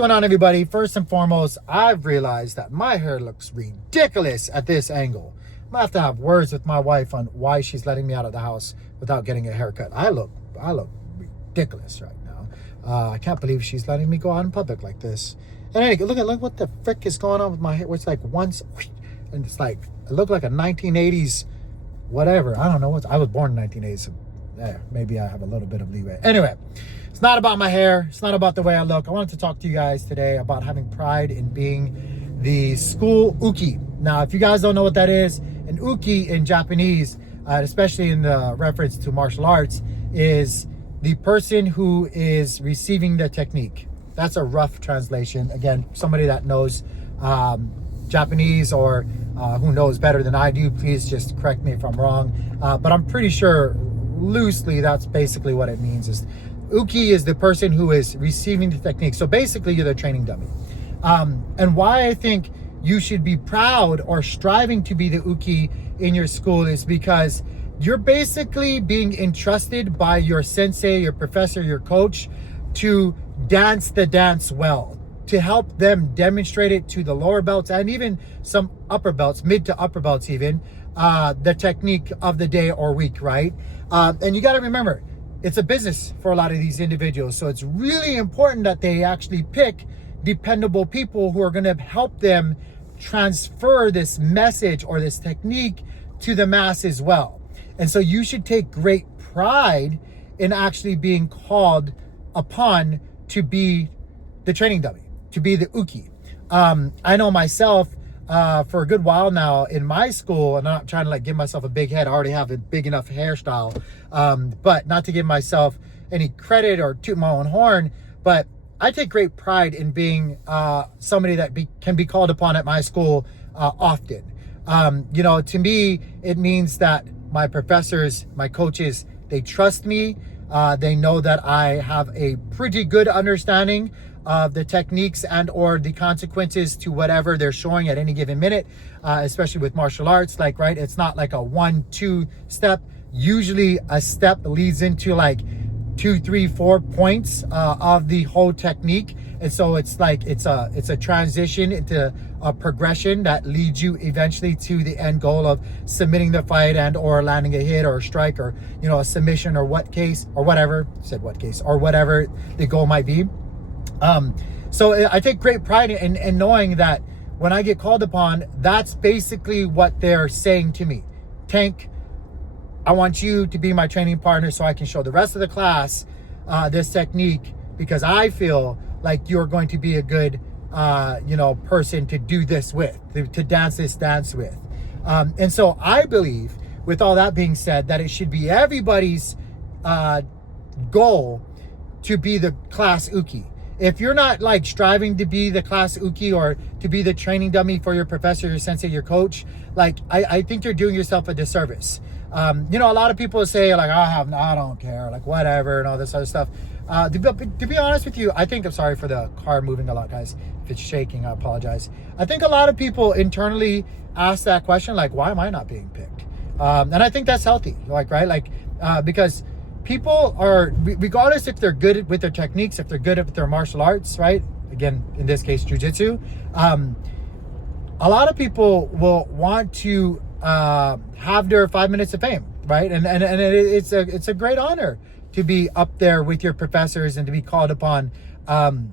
What's going on, everybody? First and foremost, I've realized that my hair looks ridiculous at this angle. I'm gonna have to have words with my wife on why she's letting me out of the house without getting a haircut. I look ridiculous right now. I can't believe she's letting me go out in public like this. And anyway, look what the frick is going on with my hair. It's like once, and it's like it looked like a 1980s whatever. I don't know what. I was born in 1980s. So, maybe I have a little bit of leeway. Anyway. It's not about my hair. It's not about the way I look. I wanted to talk to you guys today about having pride in being the school uke. Now, if you guys don't know what that is, an uke in Japanese, especially in the reference to martial arts, is the person who is receiving the technique. That's a rough translation. Again, somebody that knows Japanese or who knows better than I do, please just correct me if I'm wrong. But I'm pretty sure loosely that's basically what it means. Is uke is the person who is receiving the technique. So basically you're the training dummy. And why I think you should be proud or striving to be the uke in your school is because you're basically being entrusted by your sensei, your professor, your coach to dance the dance well, to help them demonstrate it to the lower belts and even some upper belts, mid to upper belts even, the technique of the day or week, right? And you got to remember, it's a business for a lot of these individuals. So it's really important that they actually pick dependable people who are going to help them transfer this message or this technique to the mass as well. And so you should take great pride in actually being called upon to be the training dummy, to be the uke. I know myself, for a good while now in my school, and I'm not trying to like give myself a big head. I already have a big enough hairstyle, but not to give myself any credit or toot my own horn, but I take great pride in being somebody that can be called upon at my school often. To me, it means that my professors, my coaches, they trust me. They know that I have a pretty good understanding of the techniques and or the consequences to whatever they're showing at any given minute, especially with martial arts. Like, right, it's not like a 1-2 step. Usually a step leads into like 2, 3, 4 points of the whole technique. And so it's like it's a transition into a progression that leads you eventually to the end goal of submitting the fight and or landing a hit or a strike or a submission or what case or whatever the goal might be. So I take great pride in knowing that when I get called upon, that's basically what they're saying to me. Tank, I want you to be my training partner so I can show the rest of the class this technique, because I feel like you're going to be a good person to do this with, to dance this dance with. And so I believe, with all that being said, that it should be everybody's goal to be the class uke. If you're not like striving to be the class uke or to be the training dummy for your professor, your sensei, your coach, like I think you're doing yourself a disservice. A lot of people say like, I don't care, like whatever, and all this other stuff. To be honest with you, I'm sorry for the car moving a lot, guys. If it's shaking, I apologize. I think a lot of people internally ask that question, like, why am I not being picked? And I think that's healthy, because people are, regardless if they're good with their techniques, if they're good at their martial arts, right? Again, in this case, jiu-jitsu. A lot of people will want to have their 5 minutes of fame, right? And it's a great honor to be up there with your professors and to be called upon. And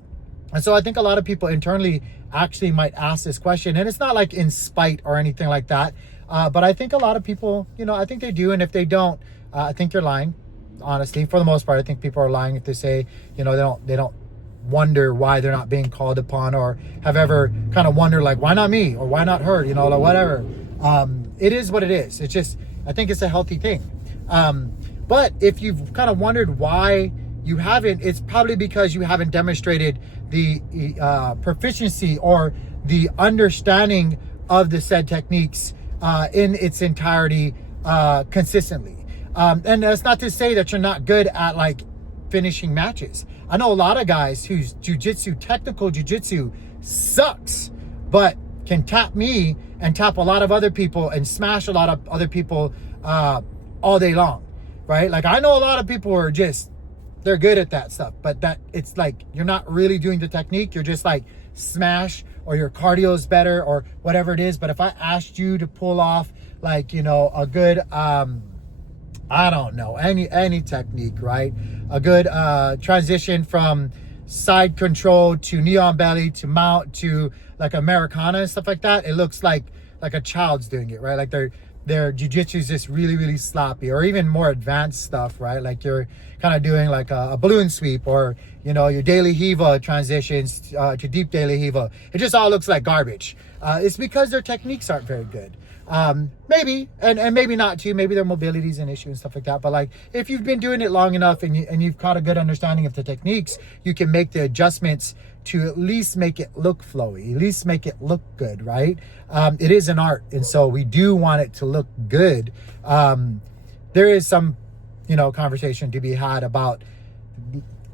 so I think a lot of people internally actually might ask this question, and it's not like in spite or anything like that. But I think a lot of people, I think they do. And if they don't, I think they're lying. Honestly, for the most part, I think people are lying if they say, they don't wonder why they're not being called upon, or have ever kind of wondered like, why not me or why not her, like whatever. It is what it is. It's just, I think it's a healthy thing. But if you've kind of wondered why you haven't, it's probably because you haven't demonstrated the proficiency or the understanding of the said techniques in its entirety consistently. And that's not to say that you're not good at like finishing matches. I know a lot of guys whose technical jujitsu sucks, but can tap me and tap a lot of other people and smash a lot of other people all day long, right? Like I know a lot of people are they're good at that stuff, but that it's like you're not really doing the technique. You're just like smash, or your cardio is better, or whatever it is. But if I asked you to pull off like, you know, a good I don't know, any technique, right? A good transition from side control to knee on belly to mount to like Americana and stuff like that, it looks like a child's doing it, right? Like their jiu-jitsu is just really, really sloppy. Or even more advanced stuff, right? Like you're kind of doing like a balloon sweep, or, you know, your daily Hiva transitions to deep daily Hiva. It just all looks like garbage. It's because their techniques aren't very good. Maybe, and maybe not too. Maybe their mobility is an issue and stuff like that. But like, if you've been doing it long enough and you've got a good understanding of the techniques, you can make the adjustments to at least make it look flowy, at least make it look good, right? It is an art, and so we do want it to look good. There is some, you know, conversation to be had about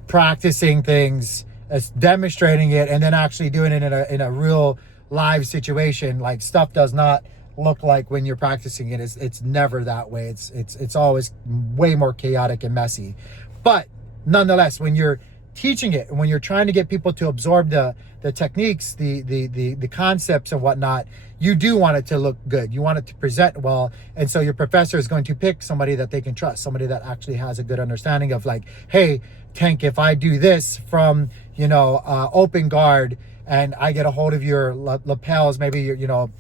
practicing things, as demonstrating it, and then actually doing it in a real live situation. Like, stuff does not look like when you're practicing it. It's never that way. It's always way more chaotic and messy. But nonetheless, when you're teaching it and when you're trying to get people to absorb the techniques, the concepts and whatnot, you do want it to look good. You want it to present well. And so your professor is going to pick somebody that they can trust, somebody that actually has a good understanding of like, hey, Tank, if I do this from, you know, open guard, and I get a hold of your lapels, maybe your, you know,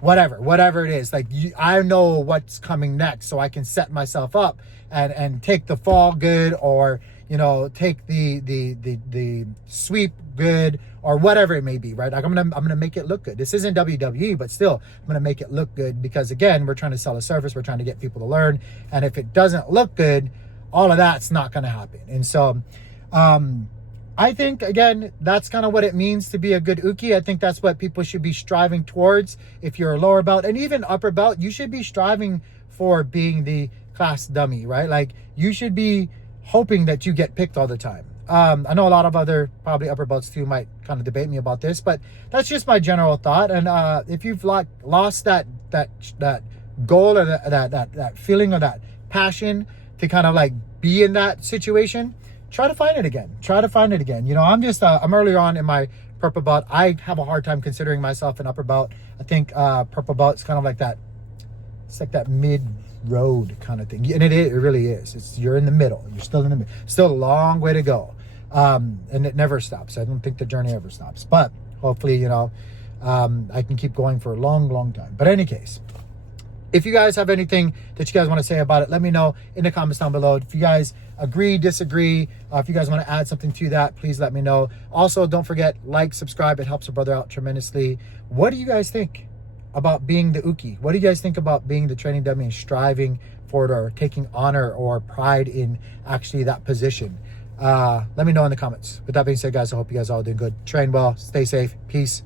whatever it is, like I know what's coming next, so I can set myself up and take the fall good, or, you know, take the sweep good, or whatever it may be, right? Like I'm gonna make it look good. This isn't WWE, but still I'm gonna make it look good, because again, we're trying to sell a service, we're trying to get people to learn, and if it doesn't look good, all of that's not gonna happen. And so I think, again, that's kind of what it means to be a good uke. I think that's what people should be striving towards. If you're a lower belt and even upper belt, you should be striving for being the class dummy, right? Like, you should be hoping that you get picked all the time. I know a lot of other probably upper belts too might kind of debate me about this, but that's just my general thought. And if you've lost that goal, or that feeling, or that passion to kind of like be in that situation, try to find it again. You know, I'm earlier on in my purple belt. I have a hard time considering myself an upper belt. I think purple belt is kind of like that. It's like that mid-road kind of thing. And it really is. You're in the middle. You're still in the middle. Still a long way to go. And it never stops. I don't think the journey ever stops. But hopefully, you know, I can keep going for a long, long time. But in any case, if you guys have anything that you guys want to say about it, let me know in the comments down below. If you guys agree, disagree, if you guys want to add something to that, please let me know. Also, don't forget, like, subscribe. It helps a brother out tremendously. What do you guys think about being the uke? What do you guys think about being the training dummy and striving for it, or taking honor or pride in actually that position? Let me know in the comments. With that being said, guys, I hope you guys all doing good. Train well, stay safe, peace.